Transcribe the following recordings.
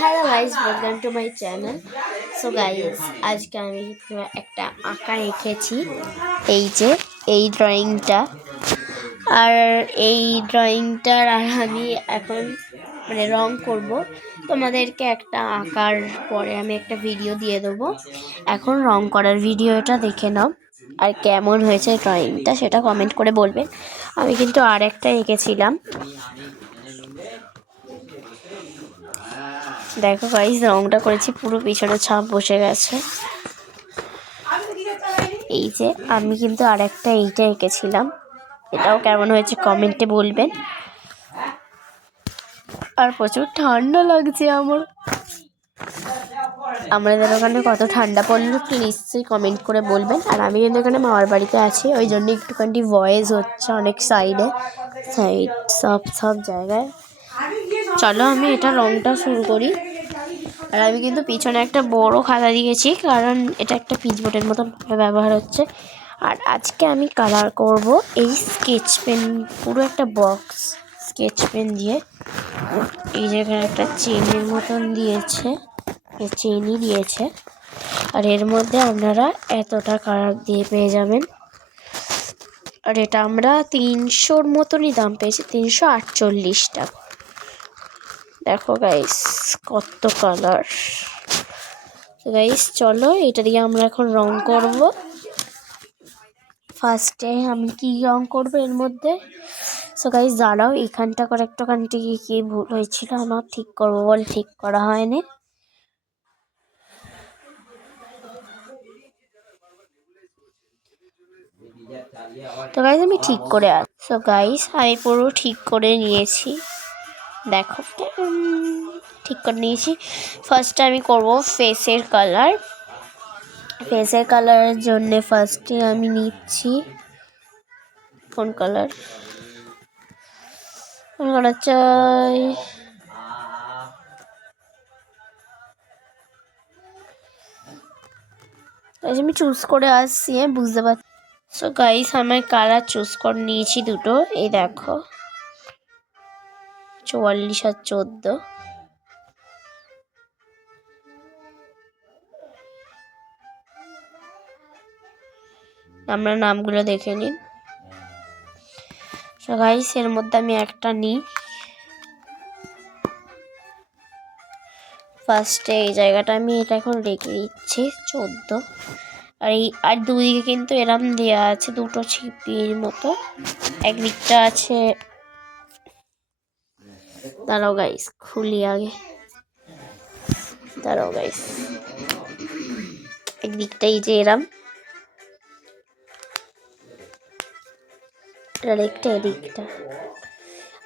Hello guys, welcome to my channel. So guys, আজকে আমি একটা আঁকা এঁকেছি। এই যে এই ড্রয়িংটা, আর এই ড্রয়িংটার আর আমি এখন রং করব। তোমাদেরকে একটা আঁকার পরে আমি একটা ভিডিও দিয়ে দেবো। এখন রং করার ভিডিওটা দেখে নাও, আর কেমন হয়েছে ড্রয়িংটা সেটা কমেন্ট করে বলবে। আমি কিন্তু আর একটা এঁকেছিলাম, দেখো গাইস, রংটা করেছি, পুরো পিছনে ছাপ বসে গেছে। এই যে আমি কিন্তু আর একটা এইটা এঁকেছিলাম, এটাও কেমন হয়েছে কমেন্টে বলবেন। আর প্রচুর ঠান্ডা লাগছে আমাদের ওখানে কত ঠান্ডা পড়লো একটু নিশ্চয়ই কমেন্ট করে বলবেন। আর আমি কিন্তু এখানে মামার বাড়িতে আছি, ওই জন্য একটুখানি ভয়েস হচ্ছে অনেক সাইড সব জায়গায়। চলো আমি এটা রংটা শুরু করি। আর আমি কিন্তু পিছনে একটা বড় খাতা দিয়েছি, কারণ এটা একটা পিচবোর্ডের মতন ব্যবহার হচ্ছে। আর আজকে আমি কালার করব এই স্কেচ পেন, পুরো একটা বক্স স্কেচ পেন দিয়ে। এই যেখানে একটা চেনের মতন দিয়েছে, চেনই দিয়েছে। আর এর মধ্যে আপনারা এতটা কালার দিয়ে পেয়ে যাবেন। আর এটা আমরা 300-র মতনই দাম পেয়েছি, 348 টাকা। দেখো গাইস কত কালার। গাইস চলো এটা দিয়ে আমরা এখন রং করব। ফার্স্টে আমি কি রং করব এর মধ্যে। সো গাইস দাঁড়াও, এখানটা করে একটুখানি কি ভুল হয়েছিল আমার, ঠিক করবো বলে ঠিক করা হয়নি। তো গাইস আমি ঠিক করে সো গাইস আমি পুরো ঠিক করে নিয়েছি, দেখো ঠিক করে নিয়েছি। ফার্স্টে আমি করব ফেসের কালার। ফেসের কালারের জন্য ফার্স্টে আমি নিচ্ছি কোন কালার চাই। আমি চুজ করে আসছি, বুঝতে পারছি। সো গাইস আমি কালার চুজ করে নিয়েছি দুটো, এই দেখো 44 আর 14। আমরা নামগুলো দেখে নিন। সো গাইস এর মধ্যে আমি একটা নিই। ফার্স্টে এই জায়গাটা আমি এটা এখন রেখে দিচ্ছি 14। আর দুদিকে কিন্তু এরম দেওয়া আছে দুটো ছিপির মতো, একদিকটা আছে। দাঁড়াও গাইস খুলি আগে, দাঁড়াও গাইস, একদিকটাই যে এরম, আরেকটা এদিকটা।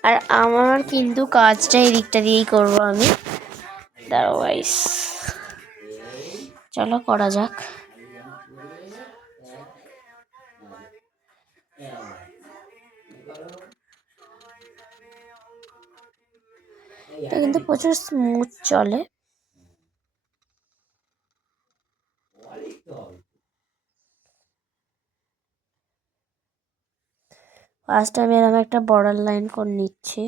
আর আমার কিন্তু কাজটা এদিকটা দিয়েই করবো আমি। দাঁড়াও গাইস, চলো করা যাক। এটা কিন্তু প্রচুর স্মুথ চলে। ফার্স্ট আমি এরকম একটা বর্ডার লাইন করে নিচ্ছি।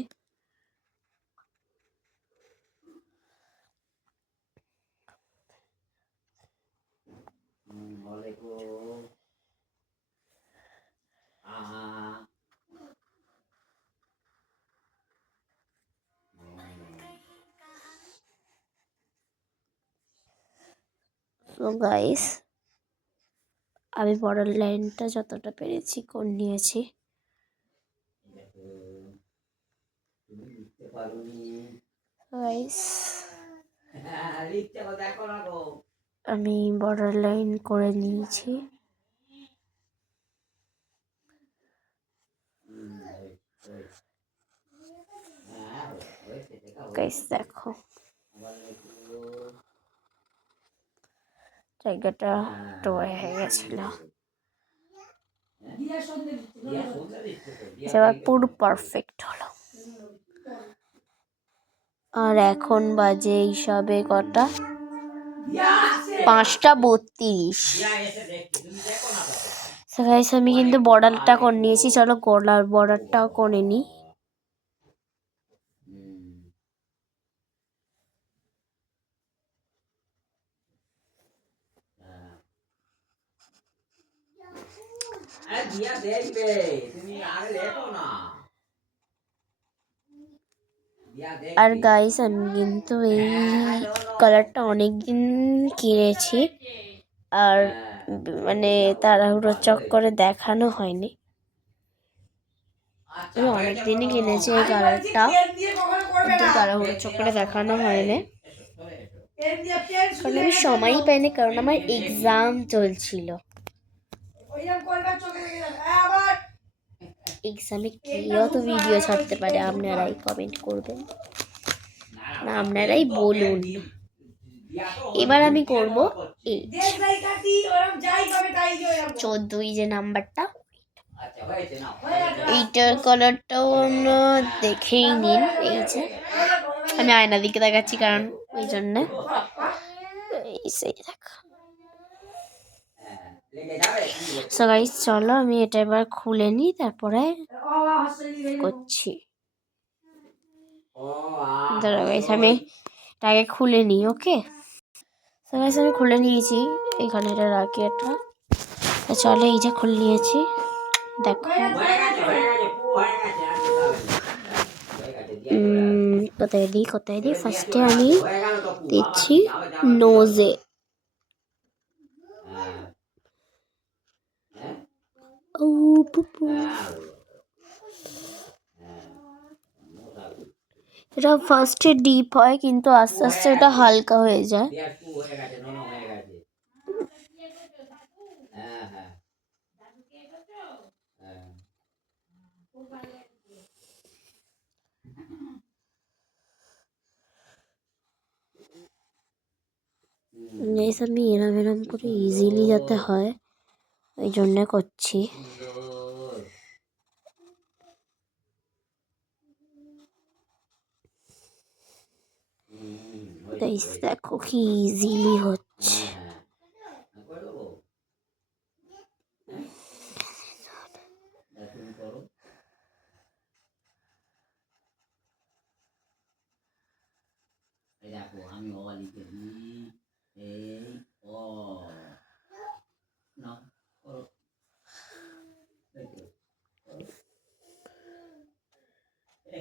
তো গাইস আমি বর্ডার লাইনটা যতটা পেরেছি করে নিয়েছি। গাইস আমি বর্ডার লাইন করে নিয়েছি। গাইস দেখো জায়গাটা একটু হয়ে গেছিল, এবার পুরো পারফেক্ট হলো। আর এখন বাজে হিসাবে কটা, 5:32। গাইস আমি কিন্তু বর্ডারটা করে নিয়েছি, চলো গলার বর্ডারটাও করে নিই। আর গাইস আমি কিন্তু এই কালারটা অনেক দিন কিনেছি, আর মানে তাড়াহুড়ো চক্করে দেখানো হয়নি। আমি অনেক দিনই কিনেছি এই কালারটা, কিন্তু তাড়াহুড়ো চক্করে দেখানো হয়নি, কারণ আমি সময়ই পাইনি, কারণ আমার এক্সাম চলছিল। এক্সামে কেউ তো ভিডিও ছাড়তে পারে, আপনারাই কমেন্ট করবেন না, আপনারাই বলুন। এবার আমি করব 14 যে নাম্বারটা, এইটার কালারটাও আমরা দেখেই নিন। এই যে আমি আয়না দিকে দেখাচ্ছি, কারণ ওই জন্য দেখা। সো গাইস চলো আমি এটা এবার খুলে নিই, তারপরে করছি। দাঁড়া গাইস আমি এটাকে খুলে নিই। ওকে সো গাইস আমি খুলে নিয়েছি, এখানে এটা রাখি। এটা চলো এই যে খুলে নিয়েছি, দেখো কোথায় দিই ফার্স্টে আমি দিচ্ছি নোজে। ও পুপু, এটা ফার্স্টে ডিপ হয়, কিন্তু আস্তে আস্তে এটা হালকা হয়ে যায়। এইসব আমি এরম করে ইজিলি যাতে হয়, ওই জন্য করছি। দেখো কি ইজিলি হচ্ছে।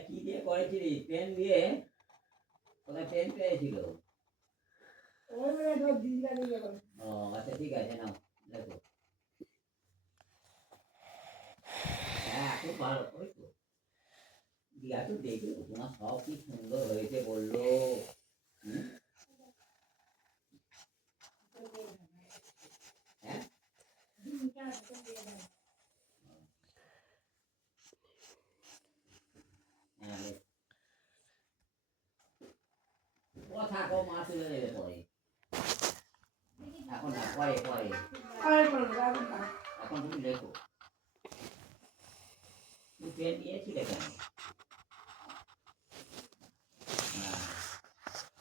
কি দিয়ে করেছিলি? পেন দিয়ে? কোথায় পেন পেয়েছিল? ও আচ্ছা ঠিক আছে, নাও দেখো। হ্যাঁ খুব ভালো করেছো। দিয়া তো দেখলো তোমার সব কি সুন্দর হয়েছে বললো। হ্যাঁ কথা কম আসলে নেবে পরে, এখন না, পরে পরে এখন তুমি লেখো। তুমি পেন নিয়েছিলে কেন?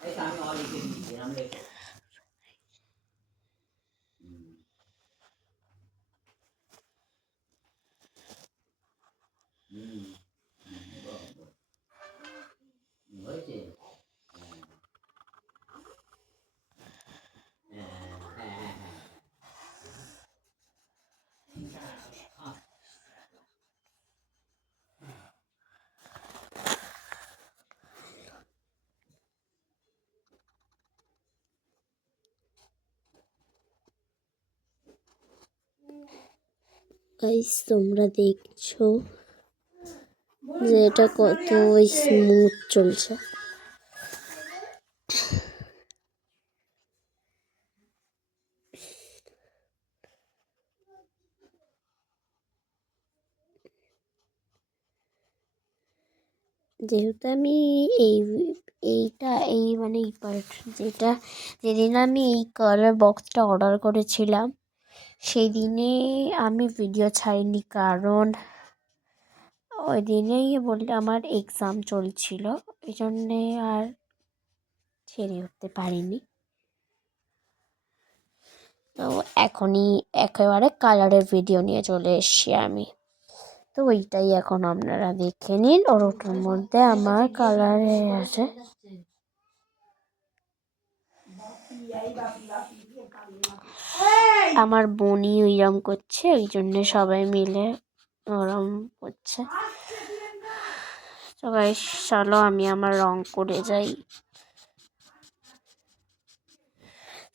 এই তো আমি লিখে দিয়েছি, নাম লেখো। হয়েছে। গাইস তোমরা দেখছো যে এটা কত স্মুথ চলছে। যেহেতু আমি এই মানে এই পার্ট যেদিন আমি এই কালার বক্সটা অর্ডার করেছিলাম, সেই দিনে আমি ভিডিও ছাড়িনি, কারণ ওই দিনেই বলতে আমার এক্সাম চলছিল, এই জন্যে আর ছেড়ে উঠতে পারিনি। তো এখনই একেবারে কালারের ভিডিও নিয়ে চলে এসছি আমি, তো ওইটাই এখন আপনারা দেখে নিন। ওর ওটার মধ্যে আমার কালার আছে, আমার বোনই ওইরকম করছে, ওই জন্য সবাই মিলে ওরম করছে। তো গাইস চলো আমি আমার রং করে যাই।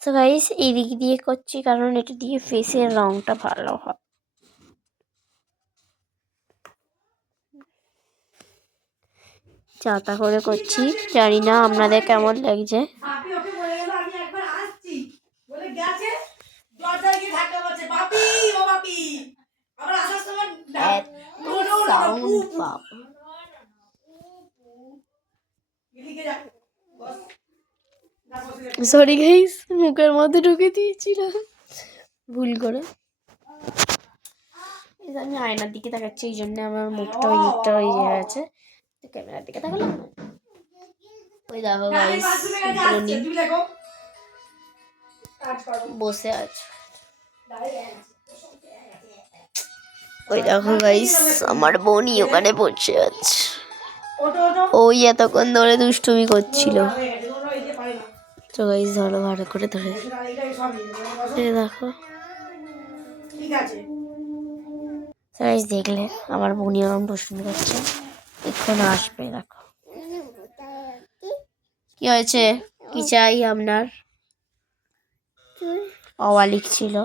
তো গাইস এই দিক দিয়ে করছি কারণ এটা দিয়ে ফেসের রংটা ভালো হয়। চাতা করে করছি, জানি না আপনাদের কেমন লাগছে। সরি গাইস, মুখের মধ্যে ঢুকে দিয়েছিলাম ভুল করে। আমি আয়নার দিকে তাকাচ্ছি, এই জন্য আমার মুখটা ওই দিকটা হয়ে গেছে। ক্যামেরার দিকে তাকালাম না। ওই দেখো গাইস বনি বসে আছে। ওই দেখো গাইস আমার বোনই ওখানে বসে আছে। ওই এতক্ষণ ধরে দুষ্টুমি করছিল। তো গাইস ধরো ভালো করে ধরে দেখো। গাইস দেখলে আমার বোনই ওরকম দুষ্টুমি করছে, এখন আসবে। দেখো কি হয়েছে, কি চাই আপনার? অওয়া লিখছিল।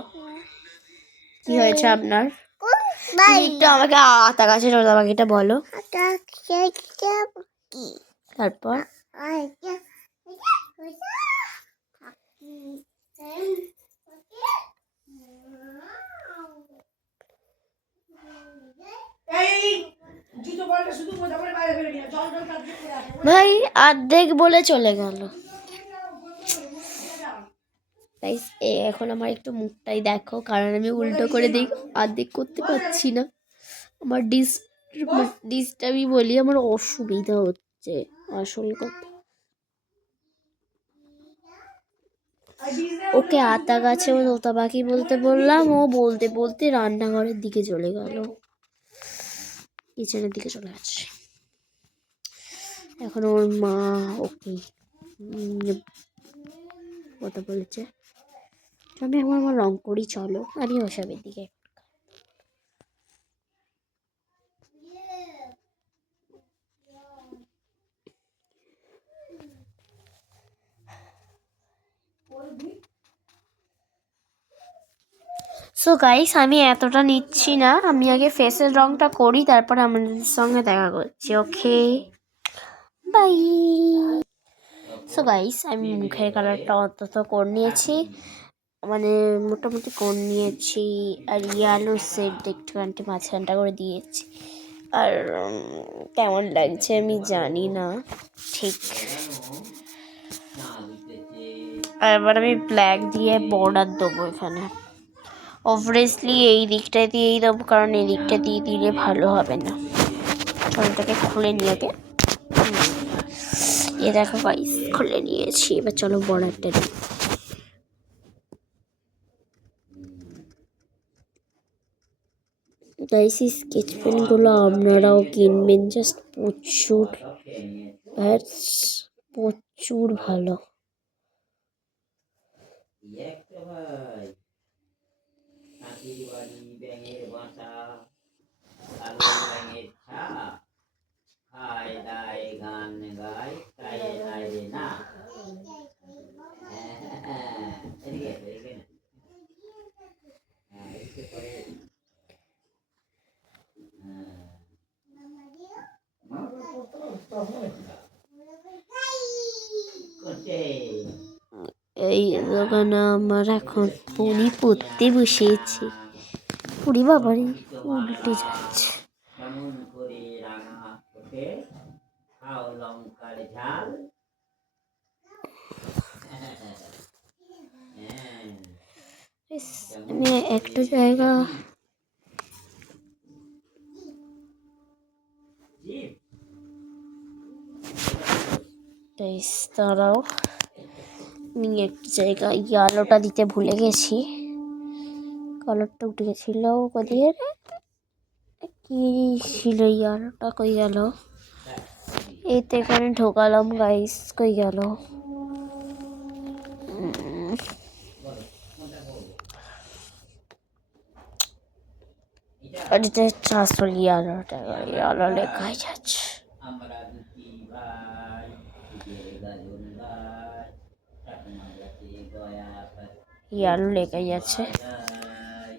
কি হয়েছে আপনার? একটু আমাকে আতা গাছের ওটা বাকিটা বলো। তারপর ভাই অর্ধেক বলে চলে গেল। এখন আমার একটু মুখটাই দেখো, কারণ আমি উল্টো করে দিই, অর্ধেক করতে পারছি না। আমার ডিস্টার্বই বলি, আমার অসুবিধা হচ্ছে আসল কথা। ওকে আতা গাছে ও তোতা পাখি বলতে বললাম, ও বলতে বলতে রান্নাঘরের দিকে চলে গেল, কিচেনের দিকে চলে যাচ্ছে। এখন ওর মা ওকে কথা বলেছে। আমি আমার রং করি, চলো আমি ওসবের দিকে। সো গাইস আমি এতটা নিচ্ছি না, আমি আগে ফেসের রংটা করি, তারপর আমাদের সঙ্গে দেখা করছি। Okay bye. সো গাইস আমি মুখের কালারটা অন্তত করে নিয়েছি, মানে মোটামুটি করে নিয়েছি। আর ইয়ালো সেট একটুখানি মাঝখানটা করে দিয়েছি। আর কেমন লাগছে আমি জানি না ঠিক। আর এবার আমি ব্ল্যাক দিয়ে বর্ডার দেবো এখানে। অবভিয়াসলি এই দিকটা দিয়েই দেবো, কারণ এই দিকটা দিয়ে দিলে ভালো হবে না। চলটাকে খুলে নিয়ে আগে এ দেখো গাইস খুলে নিয়েছি। এবার চলো বর্ডারটা দিই। গাইস এই স্কেচ পেনগুলো আপনারাও কিনবেন, জাস্ট প্রচুর প্রচুর ভালো। এই দোকানে আমার এখন পুরি পড়তে বসিয়েছি। পুরি বাবারই উল্টে যাচ্ছে। আমি একটা জায়গা তারাও আমি একটা জায়গা ইয়ালোটা দিতে ভুলে গেছি, কালারটা উঠে গেছিল কদিয়ে কি ছিল, ইয়ালোটা কই গেল? এই তো এখানে ঢোকালাম গাইস, কই গেল? আর এটা হচ্ছে আসল ইয়ালোটা, ইয়ালো লেখাই যাচ্ছে, আমরা দুটি ভাই দুধের গাজন গাই ঠাকুমা গাছে গয়া ইয়ালো লেখাই যাচ্ছে। বাজাই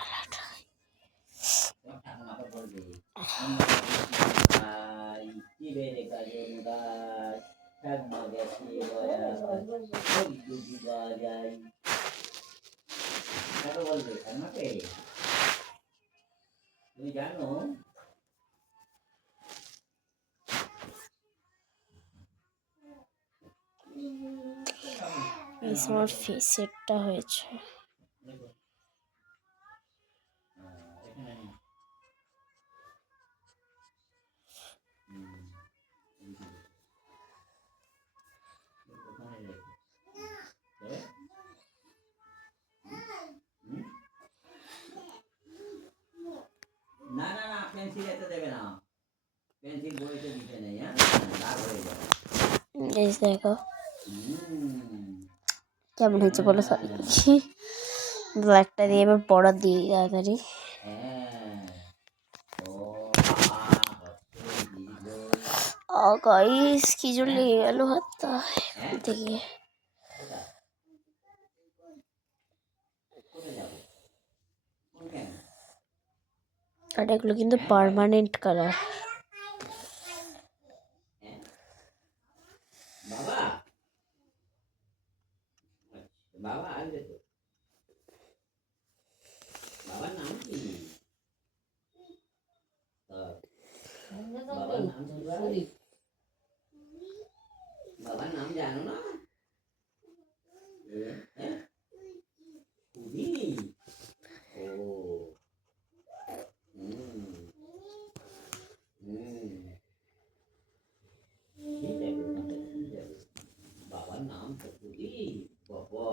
আর ঠাকুমাকে বলবে আমরা দুটি ভাই দুধের গাজন গাই ঠাকুমা গাছে গয়া ওই দুটি বাজাই কাকে বলবে ঠাকুমাকে তুমি জানো এই আমার ফেসেরটা হয়েছে। না না না পেন্সিল এতে দেবে না, পেন্সিল বইতে দিতে নেই, হ্যাঁ দাগ হয়ে যাবে। এই দেখো হুম, কেমন হয়েছে বলো, সরি ব্ল্যাকটা দিয়ে এবার পড়া দিই তাড়াতাড়ি। হ্যাঁ ও গাইস কি জোর লেগে গেল হাতটা হ্যাঁ থেকে। কোথায় যাবো কোন কেন আর এগুলো কিন্তু পার্মানেন্ট কালার। বাবা বাবা আসবে তো, বাবার নাম কি? বাবার নাম কি ভাই? বাবার নাম জানো না? খুবই ও হুম হুম ঠিক আছে ঠিক আছে। বাবার নাম তো খুবই বাবা,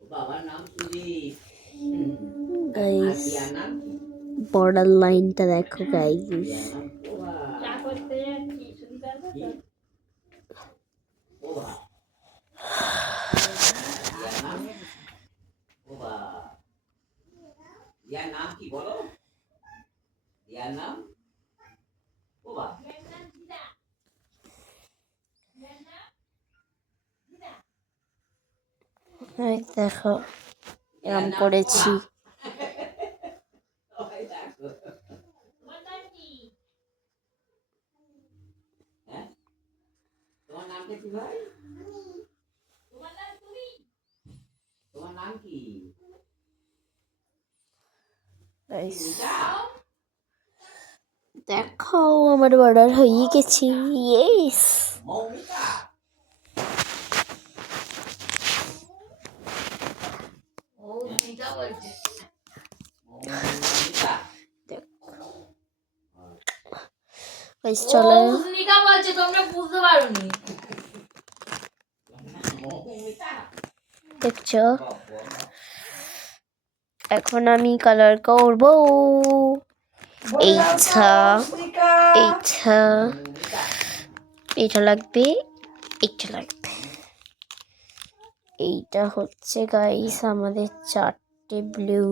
বাবার নাম সুদীপ। আর গাইস দিয়ার নাম কি? বর্ডার লাইনটা দেখো গাইস, দিয়ার নাম প্রভা। কি? প্রভা। দিয়ার নাম প্রভা। দিয়ার নাম কি বলো? দিয়ার নাম প্রভা। এই দেখো এরম করেছি। সবাই দেখো। হ্যাঁ? তোমার নামটা কি ভাই? তোমার নাম কি? গাইস মিতা? দেখো আমার বর্ডার হয়ে গেছি, ইয়েস। মৌমিতা? মৌমিতা? গাইস চলো ভূমিকা বলছে, তোমরা বুঝতে পারোনি। মৌমিতা? দেখছো, বাবা। এখন আমি কালার করব। এইটা এইটা মৌমিতা? এইটা লাগবে, এইটা লাগবে। এইটা হচ্ছে গাইস আমাদের 4টে ব্লু।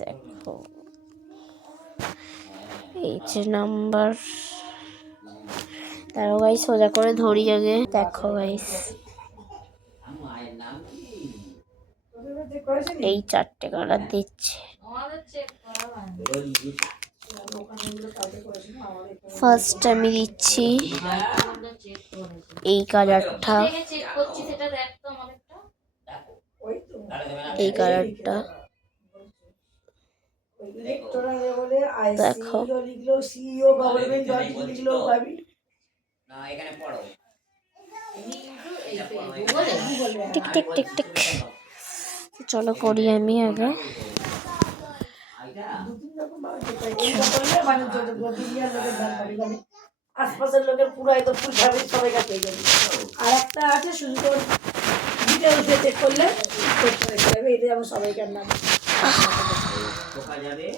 দেখো এই যে নাম্বার, তারও গাইস সোজা করে ধরি আগে। দেখো গাইস মায়ের নাম কি? এই 4টে কালার দিচ্ছে। আমাদের চেক করা হয়নি। রঞ্জিতা? ফার্স্ট আমি দিচ্ছি আমাদের চেক করেছে। এই কালারটা, দেখে চেক করছি, সেটা দেখ তো আমাদেরটা। দেখো। এই কালারটা দেখো। না এখানে পড়ো। Tick tick tick tick. চলো করি আমি আগে। আশপাশের লোকের পুরো একদম ফুল সার্ভিস সবাই কাছে যাবে। আর একটা আছে শুধু তোর ডিটেলস দিয়ে চেক করলে চেক করে যাবে, এটা যেমন সবাইকার নাম। পোকা যাবে,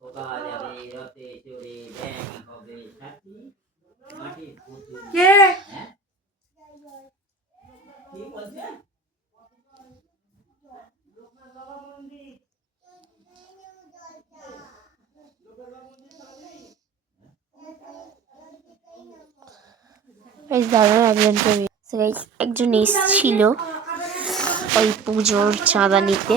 পোকা যাবে রথে চড়ে ব্যাঙ হবে সাথী মাটির পুতুল। কে হ্যাঁ কি বলছে? এই দাদা একজন এসছিল ওই পুজোর চাঁদা নিতে।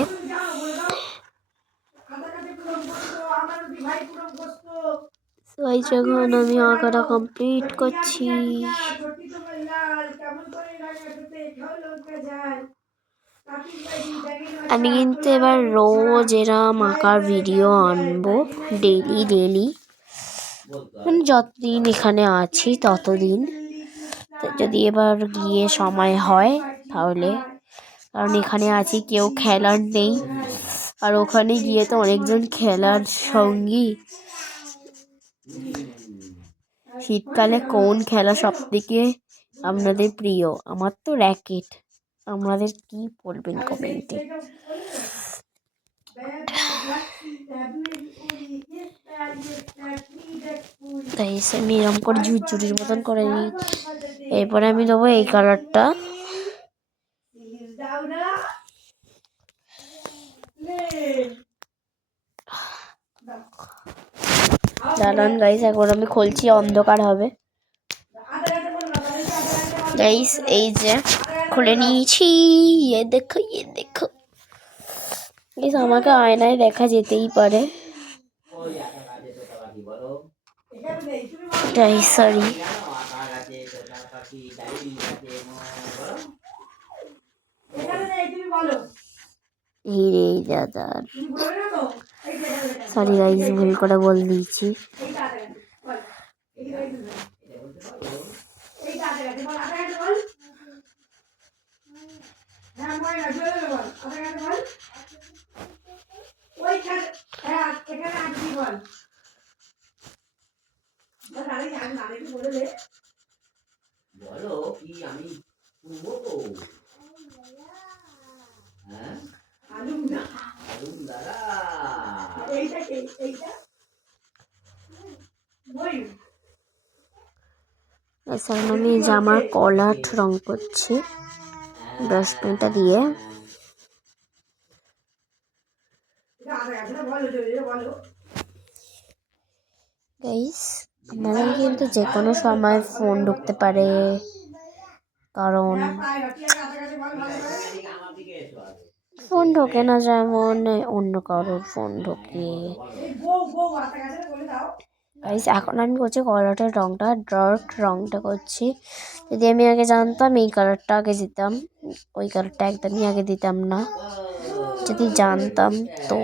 ওই যখন আমি আঁকাটা কমপ্লিট করছি, আমি কিন্তু এবার রোজ এরম আঁকার ভিডিও আনবো, ডেলি মানে যতদিন এখানে আছি ততদিন। যদি এবার গিয়ে সময় হয় তাহলে, কারণ এখানে আছি কেউ খেলার নেই, আর ওখানে গিয়ে তো অনেকজন খেলার সঙ্গী। শীতকালে কোন খেলা সব থেকে আপনাদের প্রিয়? আমার তো র্যাকেট। আমাদের কি বলবেন কমেন্টে। তাই আমি এরকম করে ঝুরঝুরির মতন করে নিই। এরপরে আমি দেবো এই কালারটা। দাঁড়ান গাইস, এখন আমি খুলছি, অন্ধকার হবে। গাইস এই যে খুলে নিয়েছি, ইয়ে দেখো গাইস, আমাকে আয়নায় দেখা যেতেই পারে, তাই সরি। হিরে দাদা, সরি গাইস, ভুল করে বলে দিয়েছি। বলো কি আমি শুনবো তো। হ্যাঁ আলুম দাদা, এখন আমি জামার কলার রং করছি ব্রাশ পেনটা দিয়ে। গাইস আপনাদের কিন্তু যে কোনো সময় ফোন ঢুকতে পারে, কারণ ফোন ঢোকে না, যেমন অন্য কারোর ফোন ঢোকে। গাইস এখন আমি করছি কলারটার রংটা, ডার্ক রংটা করছি। যদি আমি আগে জানতাম এই কালারটা আগে দিতাম, ওই কালারটা একদমই আগে দিতাম না। যদি জানতাম তো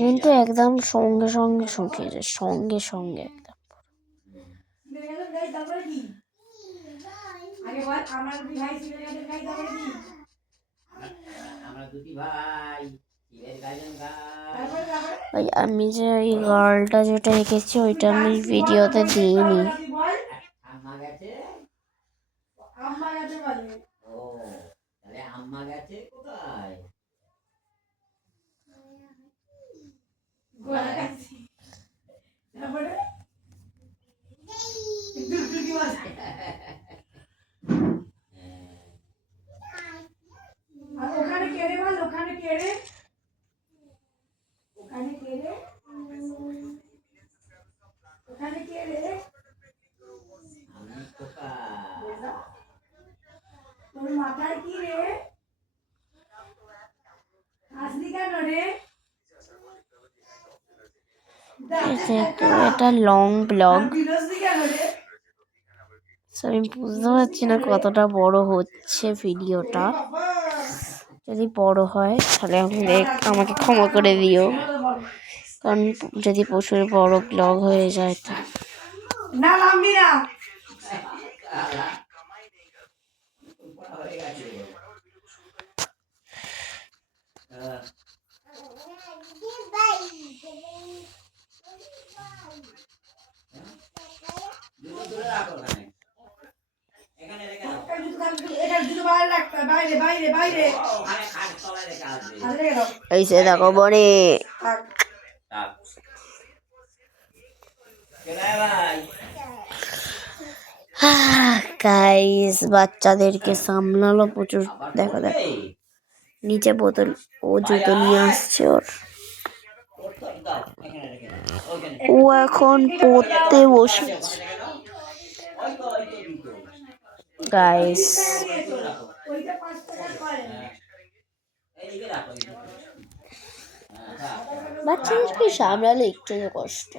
কিন্তু একদম সঙ্গে শুকিয়ে যায়, সঙ্গে একদম। আমি যে এই গার্লটা যেটা এঁকেছি ওইটা আমি ভিডিওতে দিইনি। ওখানে কেড়ে বল, ওখানে কেড়ে তোর মাথায় কি রে? আসলি কেন রে? এটা লং ব্লগ, আমি বুঝতে পারছি না কতটা বড় হচ্ছে ভিডিওটা। যদি বড় হয় তাহলে আমাকে ক্ষমা করে দিও, কারণ যদি প্রচুর বড় ব্লগ হয়ে যায় তো না নামবি না। এই সে দেখো বনে গাইস, বাচ্চাদেরকে সামলালো প্রচুর। দেখো নিচে বোতল, ও জুতো নিয়ে আসছে ওর। ও এখন পড়তে বসেছে গাইস। ওইটা 5 টাকা করে। এইদিকে রাখো, এইদিকে। থাক, বাচ্চাদেরকে সামলালে একটু তো কষ্ট,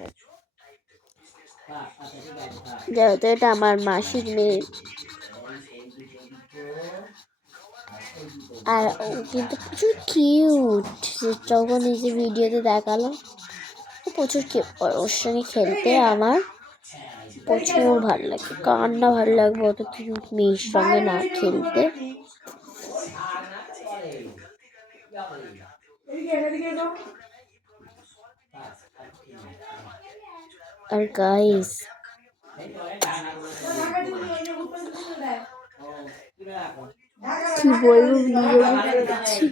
থাক, আচ্ছা, ঠিক আছে, থাক। যেহেতু এটা আমার মাসির মেয়ে। আর ও কিন্তু প্রচুর কিউট, যখন এই যে ভিডিওতে দেখালো ও প্রচুর কিউট। ওর সঙ্গে খেলতে আমার প্রচুর ভালো লাগে, কার না ভালো লাগবে অত কিউট মেয়ের সঙ্গে না খেলতে। আর গাইস কি বলবো, ভিডিও দিচ্ছি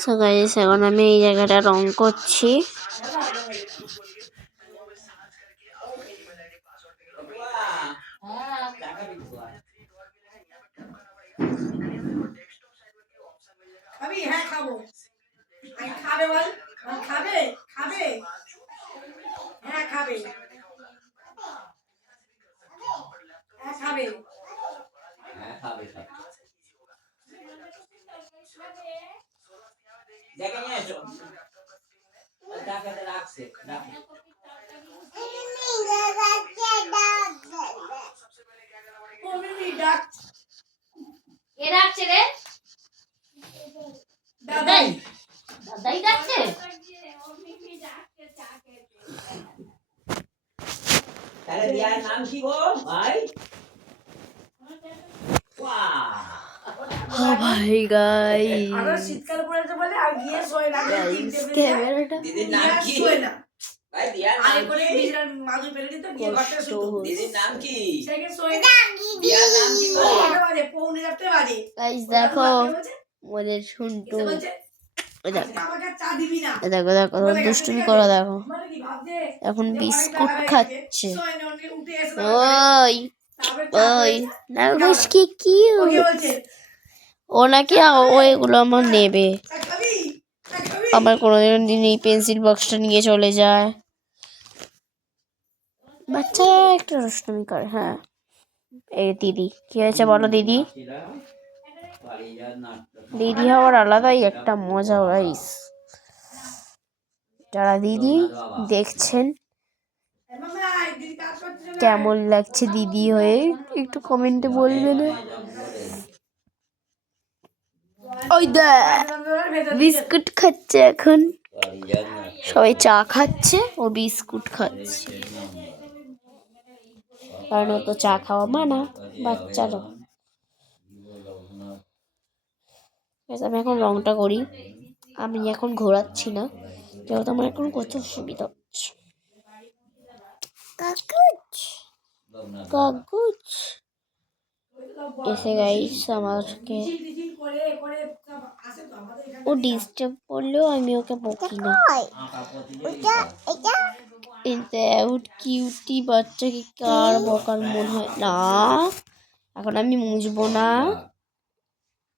সো গাইস, এখন আমি এই জায়গাটা রং করছি। খাবি? হ্যাঁ খাবো। আমি খাবে বল? খাবে? খাবে? হ্যাঁ খাবে। হ্যাঁ খাবে। হ্যাঁ, খাবে, খাবে। দেখে নিয়ে এসো। ওই টাকাতে রাখছে, রাখো। মম্মি ডাক। কে ডাকছে রে? দাদাই। দাদাই ডাকছে? তাহলে দিয়ার নাম কি গো ভাই? বাহ! ও ভাই গাইস, আরো শীতকাল পড়েছে বলে আর গিয়ে শোয় না। ক্যামেরাটা দিদির নাম কি? শোয় না। ভাই দিয়ার আগে নাম করে কি? বিজরার মাদুর পেরে দিত গিয়ে ঘরটা কষ্ট শুতো। হচ্ছে। দিদির নাম কি? সেকে শোয় না। দিয়ার নাম কি গো? কটা বাজে? পৌনে 4টে বাজে। গাইস দেখো বলছে, ওদের শুনটু, এসে বলছে, ওই দেখো আজকে আমাকে চা দিবি না। দেখো দেখো বলে গেছে, দুষ্টুমি ঠিক করো আছে? দেখো, মানে কি ভাবছে? এখন যে অনেক বিস্কুট বেলা হয়ে খাচ্ছে। গেছে, শোয় না, উনি উঠে এসে তারপরে ওই চা ওই করেছে, দেখো খাওয়া গাইস দাওয়া। কি ওকে কিউট। বলছে, ও নাকি ও এগুলো আমার নেবে, চা খাবি? চা খাবি? আমার কোনোদিন এই পেন্সিল বক্সটা নিয়ে চলে যায়। বাচ্চারা একটু দুষ্টুমি করে। হ্যাঁ, এই দিদি কি হয়েছে বলো দিদি? দিদি হওয়ার আলাদাই একটা মজা গাইস। যারা দিদি দেখছেন মামা, দিদি কাজ করছে না। কেমন লাগছে দিদি হয়ে একটু কমেন্টে বলবেন। ওই দেখ বিস্কুট খাচ্ছে এখন, সবাই চা খাচ্ছে ও বিস্কুট খাচ্ছে, কারণ ও তো চা খাওয়া মানা বাচ্চারা। আমি এখন রংটা করি, আমি এখন ঘোরাচ্ছি না যেহেতু আমার এখন কত অসুবিধা হচ্ছে। কাগজ কাগজ এসে গাইস আমাকে টিচিং করে করে সব আসে তো আমাদের এখানে। ও ডিস্টার্ব করলেও আমি ওকে বকি না। কিউটি বাচ্চাকে কার বকার মনে হয় না। এখন আমি মুছবো না,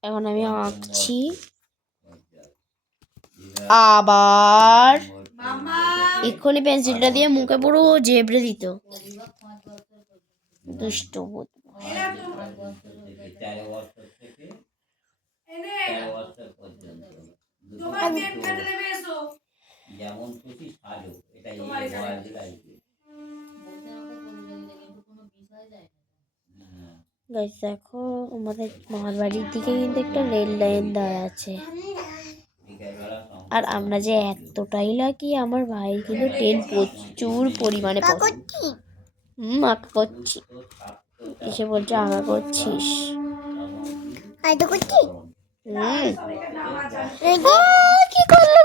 এখন আমি আঁকছি। আবার মামা, এক্ষুনি পেন্সিলটা দিয়ে মুখে পুরো জেবড়ে দিত, দুষ্ট বোধ। এরা তো 4 বছর থেকে এনে 13 বছর পর্যন্ত তোমার পেট কেটে দেবে এসো। যেমন খুশি সাজো, এটাই তোমার এখানে। World life. গাইস দেখো আমাদের মামার বাড়ির দিকে কিন্তু একটা রেল লাইন দেওয়া আছে, আর আমরা যে এতটাই লাগি আমার ভাই কিন্তু ট্রেন প্রচুর পরিমাণে পছন্দ। আঁকা করছি, এসে বলছে আঁকা করছিস। কি করলো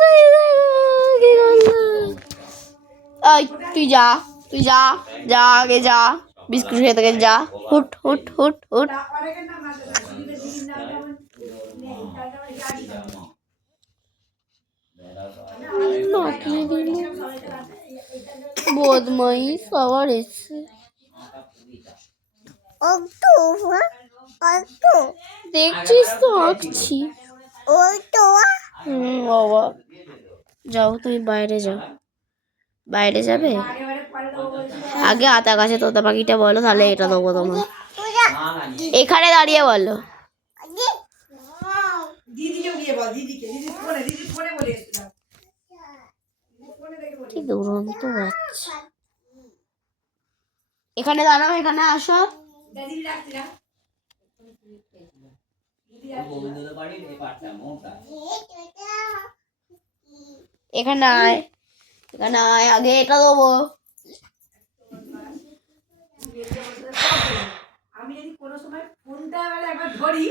কি করলো? এই তুই যা, তুই যা, যা আগে যা, বিস্কুট খেয়ে থেকে যা, হুট হুট হুট হুট। অনেকের নাম আছে না, দিদির নাম যেমন নেই, তার নাম জানি না। বদমাইশ আবার এসছে। দেখছিস তো আঁকছি। বাবা যাও, তুমি বাইরে যাও। বাইরে যাবে? আগে আতা গাছে তোতা পাখিটা বলো, তাহলে এটা দেবো তোমার। এখানে দাঁড়িয়ে বলো। দিদিকে গিয়ে বল, দিদিকে, দিদি ফোনে বলে এসেছিলাম। কি দুরন্ত বাচ্চা। এখানে দাঁড়াও, এখানে আসো। দিদি রাখছি না। গোবিন্দদের বাড়ির এই পাটটা মোটা। এখানে আয়, এখানে আয়, আগে এটা দেবো। আমি যদি কোনো সময় ফোনটা একবার ধরি,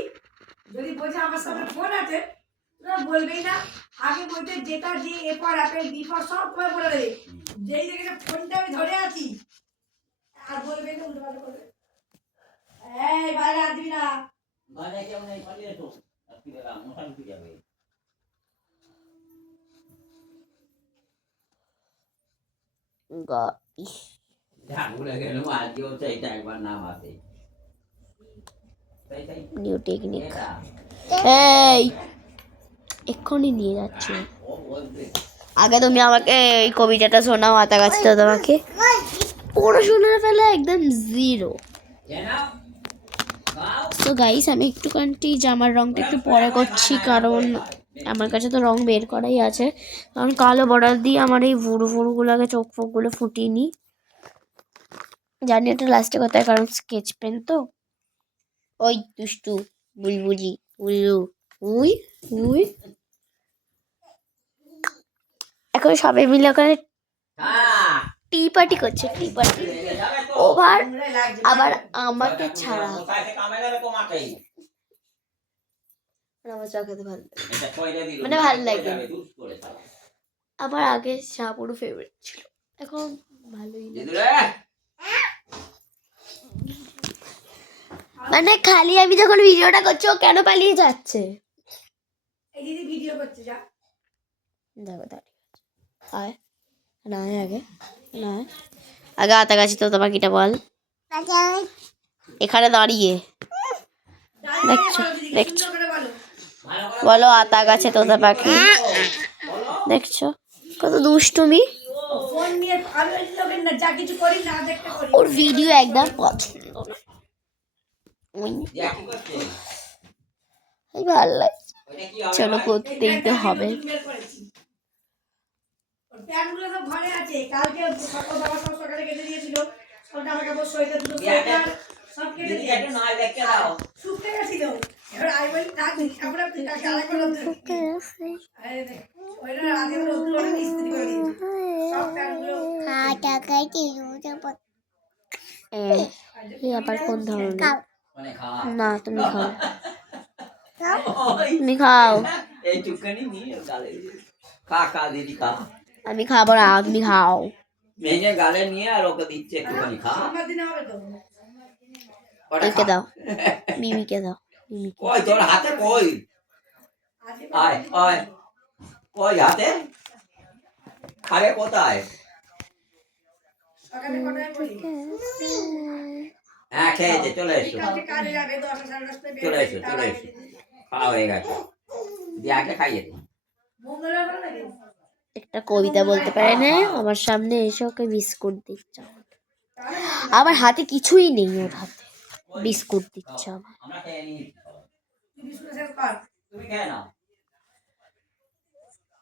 যদি বোঝে আমার সামনে ফোন আছে, তোরা বলবেই না। আগে বলতে যেটা যে এরপর আপেল বিফর সব তোমায় বলে দেবে। যেই দেখে ফোনটা আমি ধরে আছি আর বলবেই না, উল্টো পাল্টা করবে। এই বাইরে আর দিবি না। বাইরে কেমন এই পালিয়ে তো কি রে মশান কি যাবে। ঝাড়ুলে গেল আজও সেইটা একবার নাম আছে। New technique. এটা এই এক্ষুনি নিয়ে যাচ্ছি। ও বলতে আগে তুমি আমাকে এই কবিতাটা শোনাও, আতা গাছটা তোমাকে। পড়াশোনার ফেলে একদম জিরো। জানাও গাও তো গাইস, আমি একটুখানি জামার রংটা একটু পরে করছি, কারণ আমার কাছে তো রং বের করাই আছে। কারণ কালো বর্ডার দিয়ে আমার এই ভুরু ফুরুগুলোকে, চোখ ফোকগুলো ফুটিয়ে নিই। জানি এটা লাস্টে কোথায়, কারণ স্কেচ পেন তো। ওই দুষ্টু বুলবুলি উল্লু, উই উই। এখন সবাই মিলে ওখানে হ্যাঁ টি পার্টি করছে, টি পার্টি। ওভার আবার আমাকে ছাড়া। কোথায় কামে যাবে তোমাকে আমার চা খেতে ভালো লাগে, এটা কইরে দিল মানে ভালো লাগে। দুষ করে তাও আমার আগে চা পুরো ফেভারিট ছিল, এখন ভালোই লাগে। দিদুরে মানে খালি আমি যখন ভিডিওটা করছি, ও কেন পালিয়ে যাচ্ছে? এই দিদি ভিডিও করছে, যা। দেখো দাঁড়িয়ে আয় না, আয় আগে না, আগে আতা গাছি তো পাখিটা বল। এখানে দাঁড়িয়ে দেখছো, দেখছো, বলো আতা গাছে তোতা পাখি। দেখছো কত দুষ্টুমি। ফোন নিয়ে আমি লোকের না, যা কিছু করি না দেখতে করি। ওর ভিডিও একদম পছন্দ না। ইয়া কি করছে এই ভালো লাগে, ওটা কি হবে চলো করতেই তো হবে। ওর প্যান্টগুলো সব ঘরে আছে। কালকে সকাল বাবা সব সকালে কেটে দিয়েছিল। সব জামা কাপড়, সোয়েটার, দুটো সোয়েটার সব কেটে দিদি দিয়েছে। একটু নয় দেখতে দাও শুকতে গেছিল। এবার আই বলি না, আমরা কালকে আরেকবার রোদ্দুরে আরে দেখ, ওইটা আগে রোদ্দুরে অনেক ইস্ত্রি করে দিয়েছে। সব প্যান্টগুলো এই আবার কোন ধরনের? মানে খা না তুমি খাও, তুমি খাও। এই টুকখানি নিয়ে গালে খা খা দিদি খা আমি খাবো না, তুমি খাও। ভেঙে গালে নিয়ে আর ওকে দিচ্ছে একটুখানি খা সোমবার দিনে হবে তো। ওটা একে খা দাও, মিমিকে দাও, মিমিকে। ওই তোর হাতে কই আজকে আয় আয় ওই হাতে খাবে কোথায় সকালে কটায় বলি? হ্যাঁ খেয়েছে চলে এসো কালকে কাজে যাবে, 10টা সাড়ে 10টায় বের চলে হবে, এসো তার চলে আগে এসো খাওয়া হয়ে গেছে দিয়ে আগে খাইয়ে দিই মঙ্গলবার ভালো লাগে। একটা কবিতা বলতে পারে না, আমার সামনে এসে ওকে বিস্কুট দিচ্ছে। আমার হাতে কিছুই নেই, ওর হাতে বিস্কুট দিচ্ছে আমার। আমরা খেয়ে নিই তুই বিস্কুট শেষ কর। তুমি খেয়ে নাও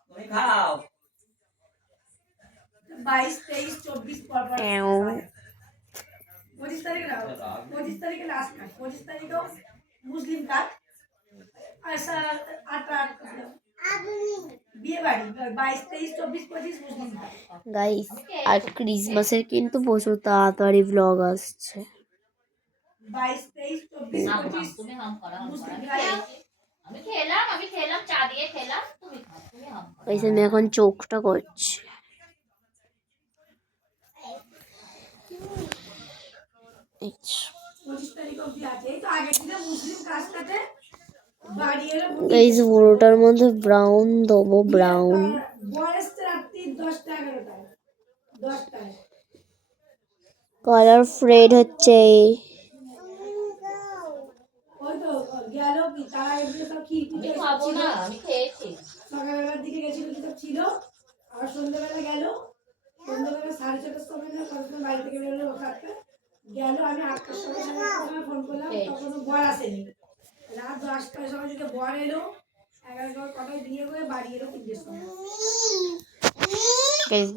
তুমি খাও 22, 23, 24 পর পর এও। 25 তারিখে নাও। 25 তারিখে লাস্ট কাজ। 25 তারিখেও মুসলিম কাজ। আর 8 বিয়ে বাড়ি। 22, 23, 24, 25 মুসলিম কাজ। গাইস, আর ক্রিসমাসের কিন্তু প্রচুর তাড়াতাড়ি ব্লগ আসছে। 22, 23, 24, 25 তুমি হাম করো, মুসলিম আমি কাজ। খেলাম চা দিয়ে খেলাম, তুমি খাও, তুমি হাম করো। গাইস, আমি এখন চোখটা করছি। দেখছো 25 তারিখ অবধি আছে। এই তো আগের দিনে মুসলিম কাজটাতে বাড়ি এলো। গাইস, পুরোটার মধ্যে ব্রাউন দেবো, ব্রাউন। বয়স রাত্রি 10টা 11টায় 10টায় কালার ফ্রেড হচ্ছে। ওই তো গেল কি তারা এগুলো সব কি আমি খাবো না, আমি খেয়েছি। সকালবেলার দিকে গেছিল কি সব ছিল, আর সন্ধ্যাবেলা গেল, সন্ধ্যাবেলা 4:30টার সময় না কত সময় বাড়ি থেকে বেরোলো ওখানে গেল। আমি 8টার সময় ফোন করলাম, তখনও বর আসেনি। রাত 10টার সময় যদি বর এলো, 11টার কটায় বিয়ে করে বাড়ি এলো 3টের সময়।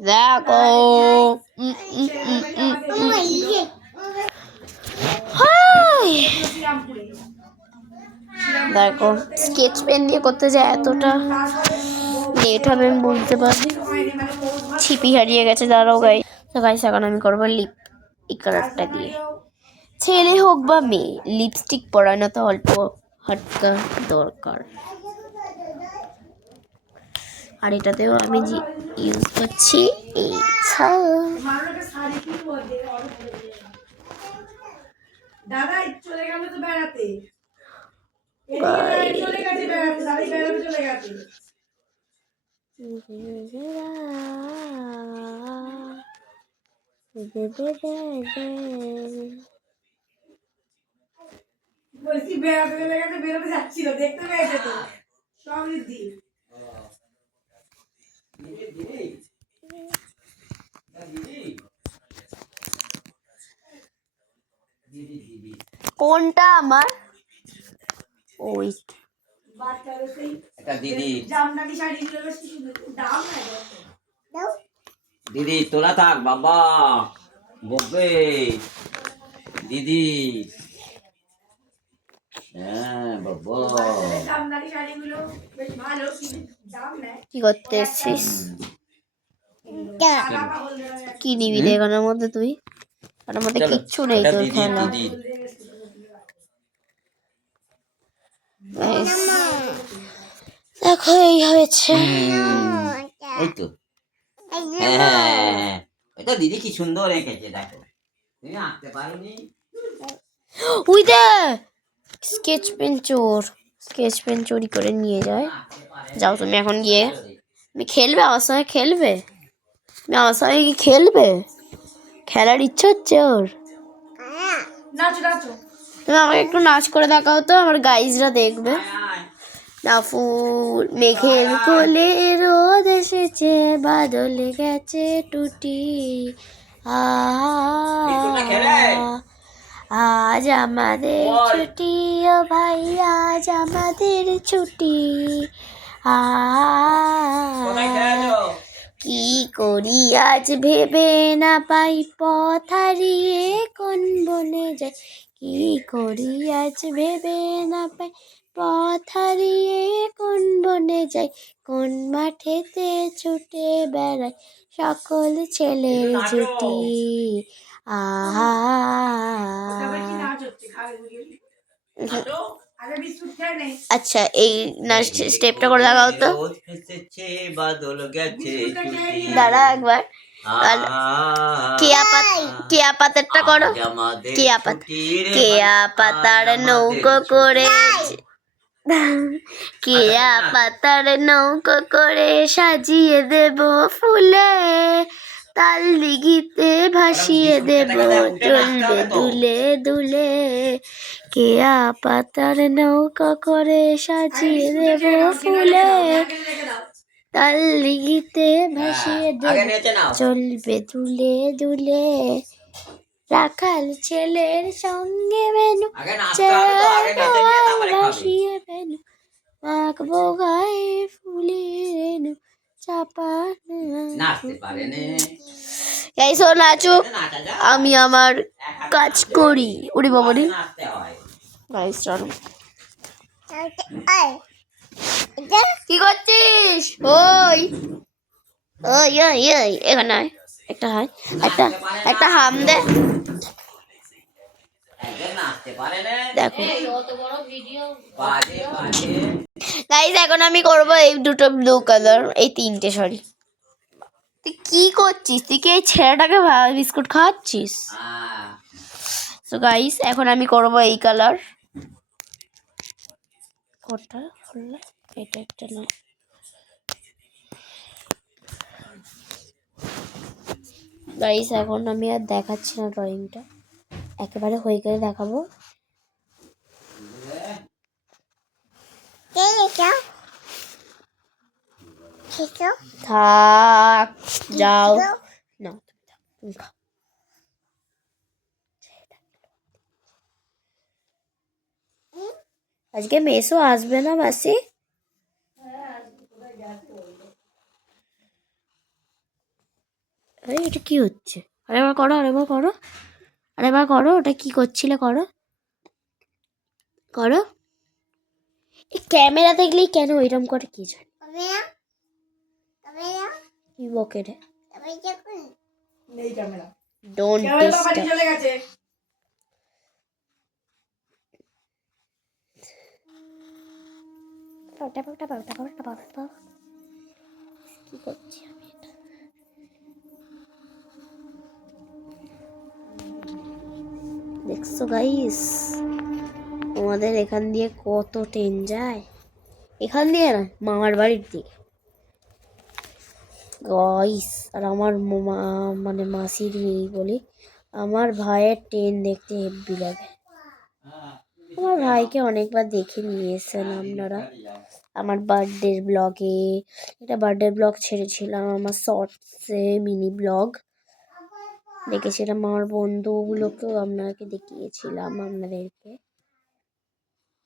দেখো শ্রীরামপুরে দেখো স্কেচ পেন দিয়ে করতে যায় এতটা লেট হবে আমি বলতে পারি। ছিপি হারিয়ে গেছে, দাঁড়াও গাই। তো গাইস এখন আমি করবো লিপ এই কালারটা দিয়ে। ছেলে হোক বা মেয়ে, লিপস্টিক পরানো তো অল্প হাটকা দরকার। আর এটাতেও আমি ইউজ করছি এই দাদা চলে গেল তো বেড়াতে, এদিকে চলে গেছে বেড়াতে, দাদি বেড়াতে চলে গেছে। বলছি বেড়াতে চলে গেছে, বেরোতে যাচ্ছিল, দেখতে পেয়েছে তো সমৃদ্ধি। কোনটা আমার? ওই বাচ্চার সেই এটা দিদি। জামদানি শাড়িগুলো বেশ কি সুন্দর, দাম না দাও। দিদি তোলা থাক বাবা, বকবে দিদি। হ্যাঁ বাবা, বাচ্চাদের জামদানি শাড়িগুলো বেশ ভালো, কিন্তু দাম নেয়। কি করতে এসছিস? বাবা হলদে কি নিবি রে এখানের মধ্যে তুই? এখানের মধ্যে চলো, কিচ্ছু নেই এটা তোর দিদি খেলা। দিদি। Guys, দেখো এই হয়েছে। এই তো, হ্যাঁ এটা দিদি কি সুন্দর এঁকেছে, দেখো তুমি আঁকতে পারোনি। উই দে স্কেচ পেন চোর, স্কেচ পেন চুরি করে নিয়ে যায়। যাও তুমি এখন গিয়ে, তুমি খেলবে আমার সঙ্গে? খেলবে তুমি আমার সঙ্গে? কি খেলবে? খেলার ইচ্ছে হচ্ছে ওর? নাচো নাচো। তুমি আমাকে একটু নাচ করে দেখাও তো, আমার গাইজরা দেখবে। না ফুল মেঘের কোলে রোদ এসেছে, বাদল গেছে টুটি, আজ আমাদের ছুটি ও ভাই, আজ আমাদের ছুটি। কি করি আজ ভেবে না পাই, পথ হারিয়ে কোন বনে যাই। কি করি আজ ভেবে না পাই, পথ হারিয়ে কোন বনে যাই। কোন মাঠেতে ছুটে বেড়াই সকল ছেলের জুটি। আহা আচ্ছা এই নাচ স্টেপটা করে দেখাও তো। দাঁড়া একবার, কেয়া পাতারটা করো। কেয়া পাতার নৌকো করে, কেয়া পাতার নৌকো করে সাজিয়ে দেব ফুলে, তাল দিঘিতে ভাসিয়ে দেব চলবে দুলে দুলে। কেয়া পাতার নৌকা করে সাজিয়ে দেব ফুলে, তাল দিঘিতে ভাসিয়ে দেব চলবে দুলে দুলে। রাখাল ছেলের সঙ্গে বেনু ভাসিয়ে বেনু, মাখবো গায়ে ফুলের রেনু, চাপা গাইস ও নাচুক, আমি আমার কাজ করি। উড়ি বাবারি গাইস চলো। কি করছিস? ওই ওই ওই ওই এখানে আয়, একটা হাই, একটা হাম দে। দেখো গাইস এখন আমি করবো এই দুটো ব্লু কালার, এই তিনটে সরি। তুই কি করছিস? তুই কি এই ছেলেটাকে বিস্কুট খাওয়াচ্ছিস? তো গাইস এখন আমি করবো এই কালার। কোনটা খুললে? এটা একটা না, গাইস এখন আমি আর দেখাচ্ছি না ড্রয়িংটা, একেবারে হয়ে গেলে দেখাবো। থাক যাও না, তুমি খাও। আজকে মেসো আসবে না মাসি? আরে এটা কি হচ্ছে? আরেকবার করো, আরেকবার করো, আরেকবার করো। ওটা কি করছিলে? করো করো। এই ক্যামেরা দেখলেই কেন এরকম করে কি জানি? কি বকে রে? নেই ক্যামেরা, ডোন্ট ক্যামেরা তো বাড়ি ডিস্টার্ব। চলে গেছে। কি করছি আমি এটা? দেখছো গাইস, আমাদের এখান দিয়ে কত ট্রেন যায়। এখান দিয়ে না, মামার বাড়ির দিকে গাইস। আর আমার মানে মাসির এই বলি, আমার ভাইয়ের ট্রেন দেখতে হেব্বি লাগে। আমার ভাইকে অনেকবার দেখে নিয়েছেন আপনারা আমার বার্থডের ব্লগে। এটা বার্থডে ব্লগ ছেড়েছিলাম, আমার শর্টসে মিনি ব্লগ দেখেছিলাম। আমার বন্ধুগুলোকেও আপনাকে দেখিয়েছিলাম আপনাদেরকে।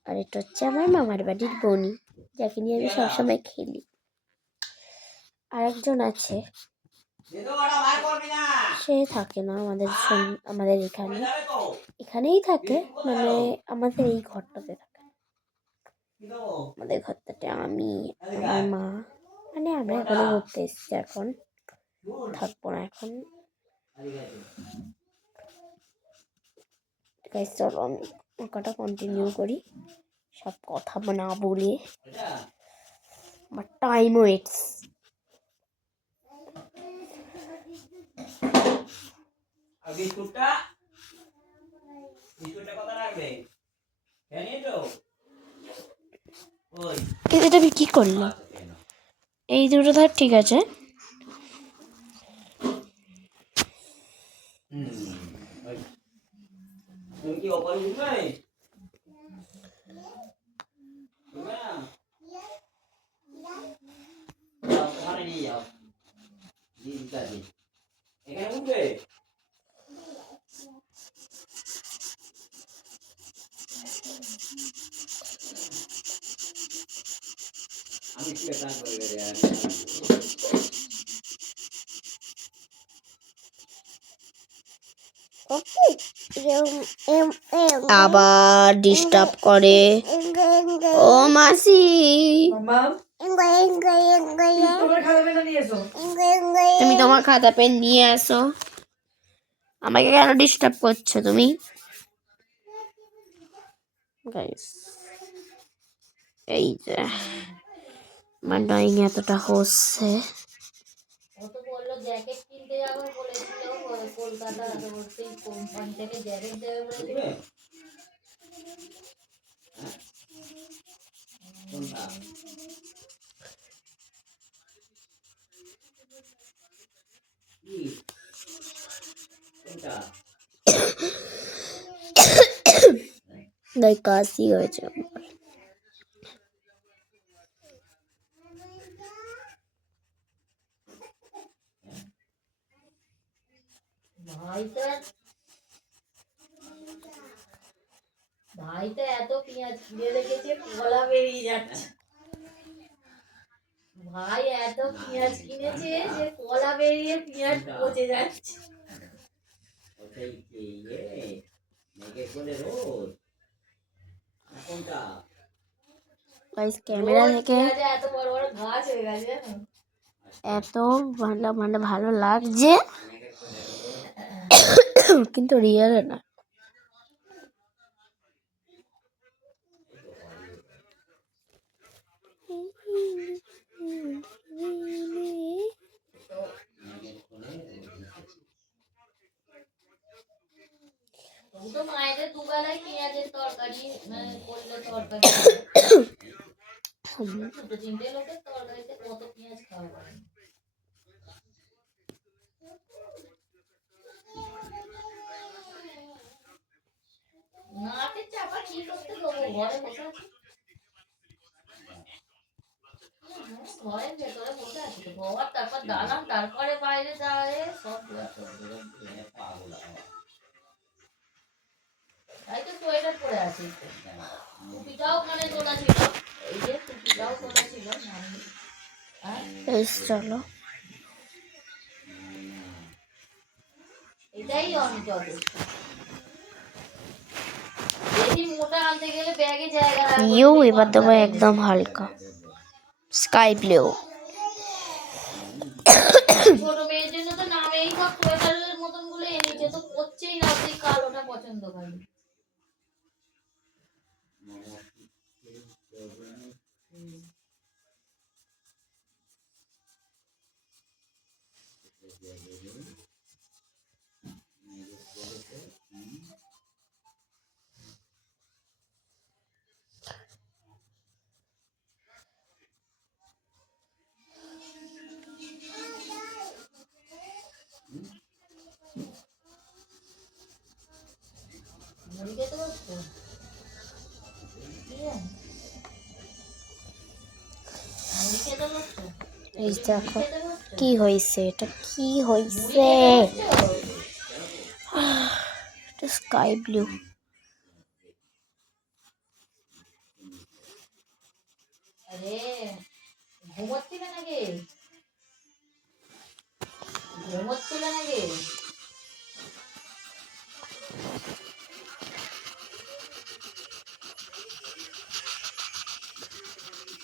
আর এটা হচ্ছে আমার মামার বাড়ির বনি, যাকে নিয়ে আমি সবসময় খেলি। আর একজন আছে, সে থাকে না আমাদের এখানে, এখানেই থাকে, মানে আমাদের এই ঘরটাতে থাকে। আমাদের ঘরটাতে আমি, আমার মা, মানে আমরা এখানে ঘুরতে এসেছি, এখন থাকবো না এখন। চলো আমি আঁকাটা কন্টিনিউ করি, সব কথা না বলে। আমার টাইম ওয়েটস। বিস্কুটটা কত লাগবে? এটা আমি কি করলাম? এই দুটো ধর ঠিক আছে। তুমি কি ওপরে উঠবে? ওখানে নিয়ে যাও, এখানে উঠবে। আমি কি প্ল্যান করে আবার ডিস্টার্ব করে। ও মাসি, তুমি তোমার খাতা পেন নিয়ে আসো। আমাকে কেন ডিস্টার্ব করছো তুমি? গাইস এই যে আমার ড্রয়িং এতটা হচ্ছে। ও তো বললো জ্যাকেট কিনতে যাবো বলেছিল, কলকাতা সেই কোম্পানি থেকে জ্যাকেট দেবে বলেছিল। তাই কাশি হয়েছে আমার। ভাই তো এত পেঁয়াজ কিনে রেখেছে, কলা বেরিয়ে যাচ্ছে। ভাই এত পেঁয়াজ কিনেছে যে কলা বেরিয়ে পেঁয়াজ পচে যাচ্ছে। গাইস ক্যামেরা থেকে এত বড় বড় গাছ হয়ে গেছে জানো? এত মানে ভালো লাগছে, কিন্তু রিয়েলে না। তো মায়েদের দুবেলায় পেঁয়াজের তরকারি করলে তরকারি দুটো তিনটে লোকের তরকারিতে কত পেঁয়াজ খাওয়া হয়। চাপা কি করতে দেবো ঘরে বসে আছি ঘরের ভেতরে বসে আছি তো ঘর তারপর দাঁড়াম তারপরে বাইরে যায় সব পাগল আমার। তাই তো সোয়েটার পরে আছি টুপিটাও ওখানে তোলা ছিল এই যে টুপিটাও তোলা ছিল হ্যাঁ এই চলো এটাই অনেক যথেষ্ট বেশি মোটা আনতে গেলে ব্যাগে জায়গা রাখবো ইউ এবার দেবো একদম হালকা স্কাই ব্লু। ছোট মেয়ের জন্য তো নামেই সব সোয়েটারের মতন গুলো এনেছে তো করছেই না সেই কালোটা পছন্দ করে মুড়ি খেতে বসছো মুড়ি খেতে বসছো এই দেখো খেতে বসছো কি হয়েছে, এটা কি হয়েছে, এটা স্কাই ব্লু। আরে ঘুমোচ্ছিলে নাকি ঘুমোচ্ছিলে নাকি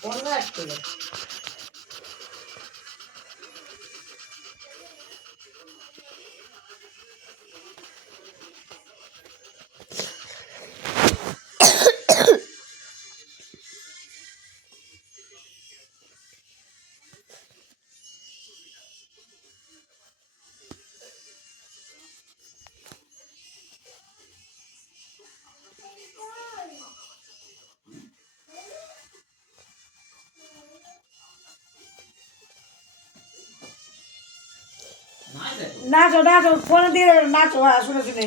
কোন ঘাটছিল নাচো নাচো ফোনে দিয়ে নাচো, হ্যাঁ শুনে শুনে।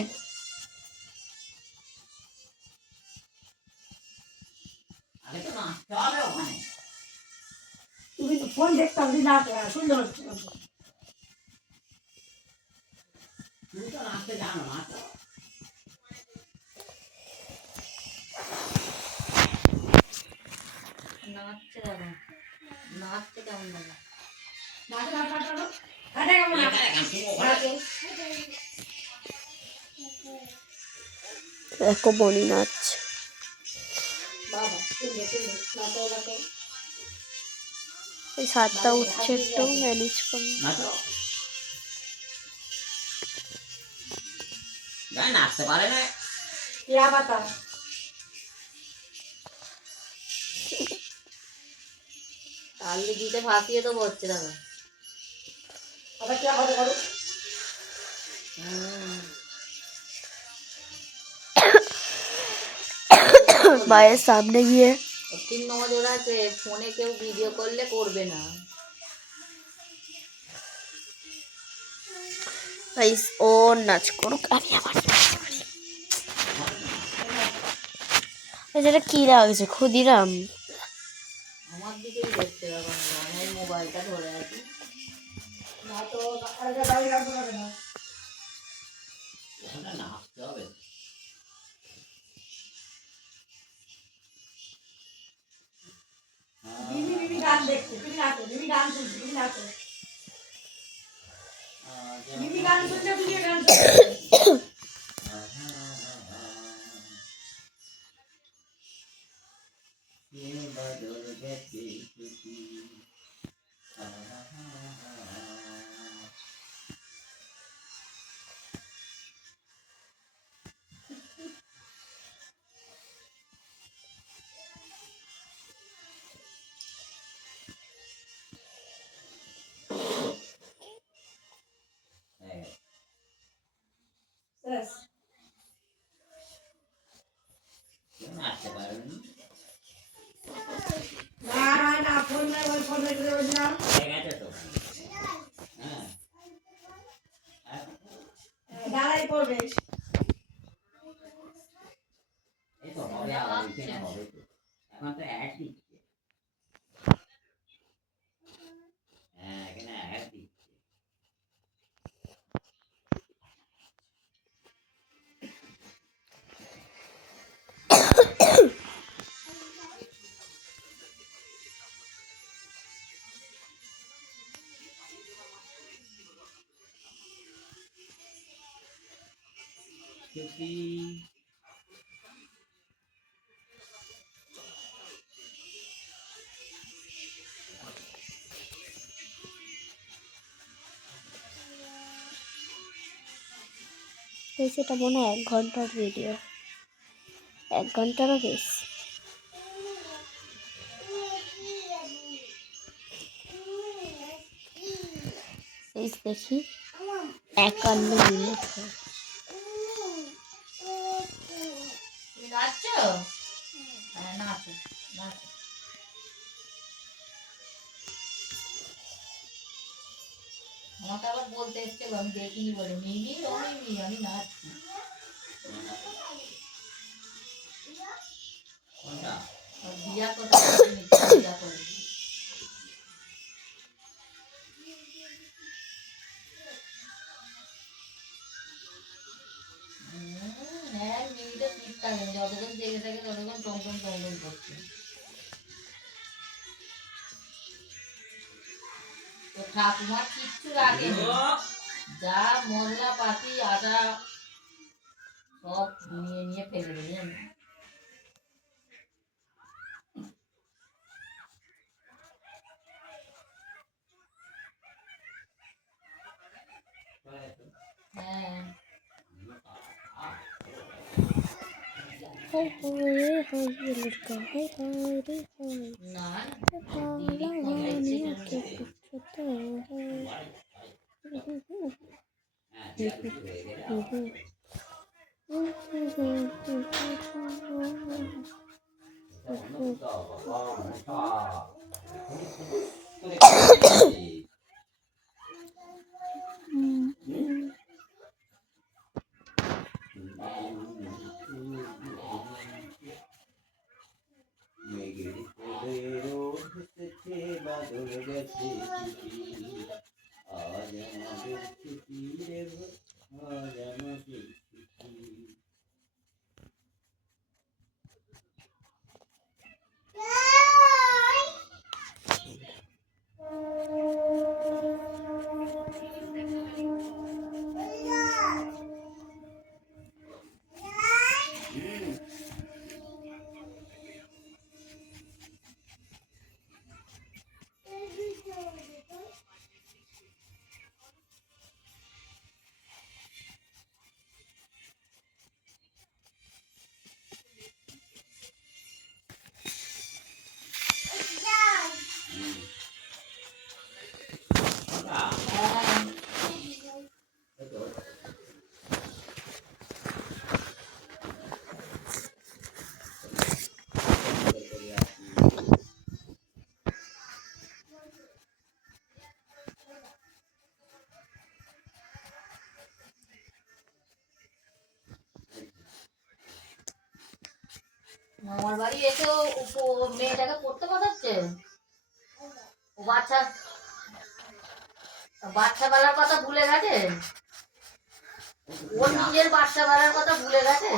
আগে তো নাচতে হবে ওখানে। তুমি তো ফোন দেখতাম, তুমি নাচো, হ্যাঁ সুন্দর হচ্ছে। তুমি তো নাচতে জানো, নাচো। নাচছে দাদা নাচতে কেমন দাদা নাচো নাচো নাচো নাচো। হাঁটে কেমন নাচো? নাচো। দেখো বনি নাচ, বাবা সুন্দর সুন্দর নাচো নাচো ওই সাতটা উঠছে একটু ম্যানেজ করুন। নাচো। গায়ে নাচতে পারে না। क्या बता? তাহলে দিতে ফাঁসিয়ে তো হচ্ছে দাদা अब क्या करो करो? মায়ের সামনে গিয়ে 3 নজর আছে ফোনে কেউ ভিডিও করলে করবে না গাইস ও নাচ করুক, আমি আবার নাচ করি। যেটা কি লাগছে ক্ষুদিরাম, আমার দিকেই দেখতে হবে আমি মোবাইলটা ধরে আছি ना तो अरे गाड़ी का तो ना। ওখানে নাচতে হবে। बीबी बीबी गान देखते, बीबी नाचो, बीबी गान सुनते, बीबी नाचो। बीबी गान सुनते, बीबी गान सुनते। Yes. নাচতে পারে না। ना ना ना फोन में ना। হয়ে গেছে তো। হ্যাঁ। दाঁড়াই করবে। এই তো আসছে হবে তো এখন তো অ্যাড দিচ্ছে হ্যাঁ এখানে অ্যাড দিচ্ছে ছুটি তো সেটা মনে হয় 1 ঘন্টার ভিডিও, 1 ঘন্টারও বেশি। এই দেখি 51 মিনিট হয়। তুমি নাচছো? হ্যাঁ নাচো নাচো। আমাকে আবার বলতে এসছে আমি দেখিনি বলে মিমি ও মিমি আমি নাচছি। কোনটা আর বিয়া কোথায় বিয়া করে হ্যাঁ মিমিটা ঠিক থাকে যতক্ষণ জেগে থাকে ততক্ষণ টমটম টমটম করছে। তো ঠাকুমার কিচ্ছু রাখেনি, যা মশলা পাতি আটা সব নিয়ে নিয়ে ফেলে দেবে জানো। হ্যাঁ हाय हाय हाय ये लड़का हाय हाय रे हाय না काला वानियों के पूछता মেঘের কোলে রোদ হেসেছে বাদল গেছে আজ আমাদের ছুটি রে আজ আমাদের ছুটি মামার বাড়ি এসে ও মেয়েটাকে পড়তে পাঠাচ্ছে। ও বাচ্চা বাচ্চা বেলার কথা ভুলে গেছে, ওর নিজের বাচ্চা বেলার কথা ভুলে গেছে।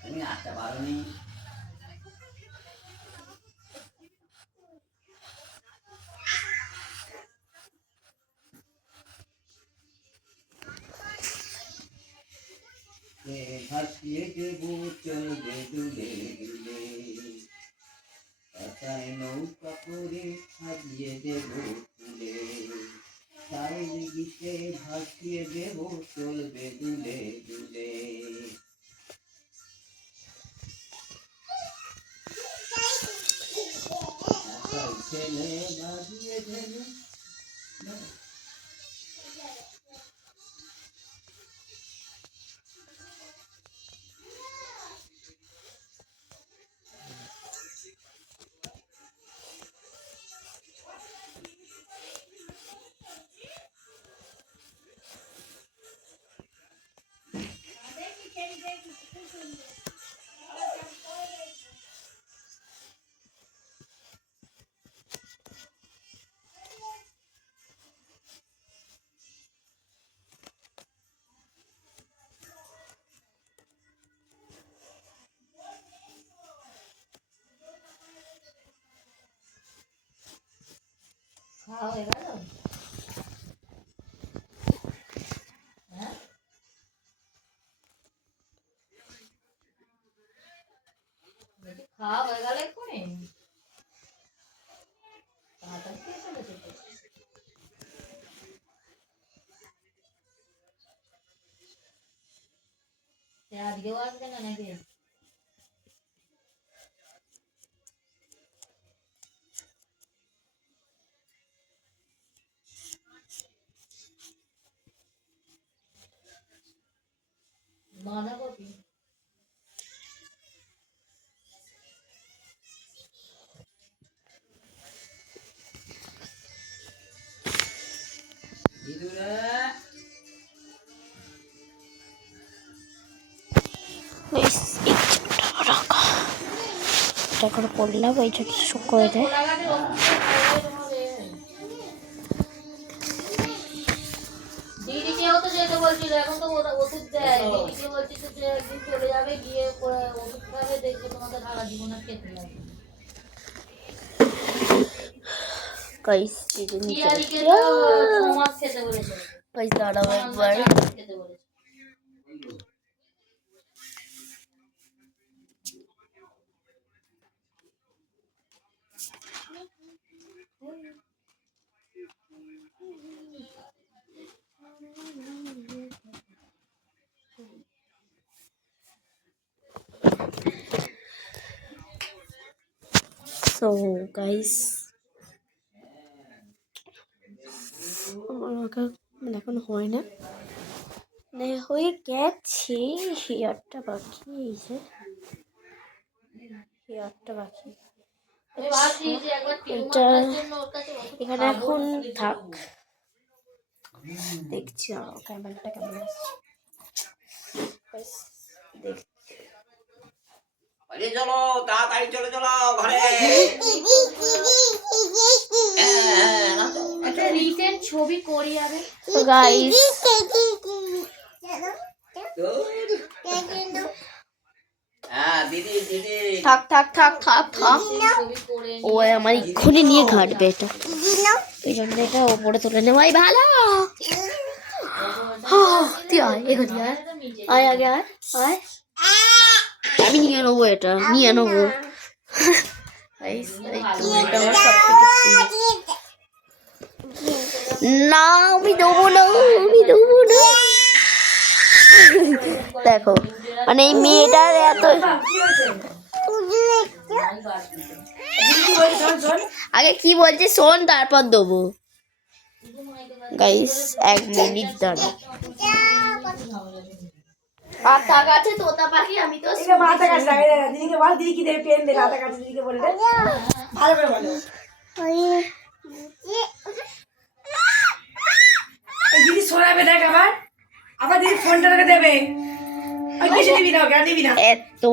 তুমি নাচতে পারো নি ভাসিয়ে দেবো চলবে দুলে দুলে পাতায় নৌকা করে সাজিয়ে দেবো ফুলে সাইল গীতে ভাসিয়ে দেবো চলবে দুলে দুলে ছেলে বাজিয়ে দেবে খাওয়া হয়ে গেল? হ্যাঁ? বলছি খাওয়া হয়ে গেল এক্ষুনি? তাড়াতাড়ি খেয়ে ফেলেছো তো। সে আজকেও আসবে না নাকি? বাঁধাকপি। দিদুরা গাইস এই ছোটটা রাখা এটা করে পড়লাম এই ছোট শুক করে দেয়। কোলাঘাটের ওষুধ খাওয়াতে হবে। দিদিকেও তো যেতে বলছিল, এখন তো ওরা ওষুধ দেয়। দিদিকে বলছি তো যে একদিন চলে যাবে, গিয়ে ওষুধ খাবে, দেখবে তোমাকে সারা জীবন আর খেতে লাগবে না। গাইস এই যে নিচে টিয়ারিকে তো 6 মাস খেতে বলেছে। গাইস দাঁড়াও 6 একবার। মাস খেতে বলেছে। সো গাইস মানে এখন হয় না, মানে হয়ে গেছে, হেয়ারটা বাকি, এই যে হেয়ারটা বাকি। আমি ভাবছি যে একবার এটা টিউমারটার জন্য ওর কাছে ওষুধ এখানে খাবো, এখন ওষুধ থাক, খাবো। দেখছি ক্যামেরাটা কেমন আসছে। Guys, দেখছি আরে চলো তাড়াতাড়ি চলে চলো ঘরে। নাচো। একটা রিসেন্ট ছবি করি আরে। তো গাইস হ্যাঁ দিদি দিদি থাক থাক থাক থাক থাক, ছবি করে ও আমার এক্ষুনি নিয়ে ঘাটবে এটা, এই জন্য এটা ওপরে তুলে নেওয়াই ভালো। তুই আয় এখানে আয়, আয় আগে আয় আয়, আমি নিয়ে নেবো, এটা নিয়ে নেবো। Guys, এই চুলটা আমার সবথেকে প্রিয়। না আমি দেবো না, আমি দেবো না। দেখো মানে এই মেয়েটার এত, কি হয়েছে? দিদি কি বলছে শোন শোন। আগে কি বলছে শোন তারপর দেবো। গাইস 1 মিনিট দাঁড়া, মাথা কাছে তোতা পাখি, আমি তো দিদিকে মাথা কাছে লাগে না। দিদিকে বল, দিদি কি দেবে পেন দেবে মাথা কাছে, দিদিকে বলে দে ভালো করে বলো। এই দিদি শোনাবে দেখ আবার, আবার দিদি ফোনটা তোকে দেবে। ওই কিছু দিবি না, ওকে আর দিবি না। এত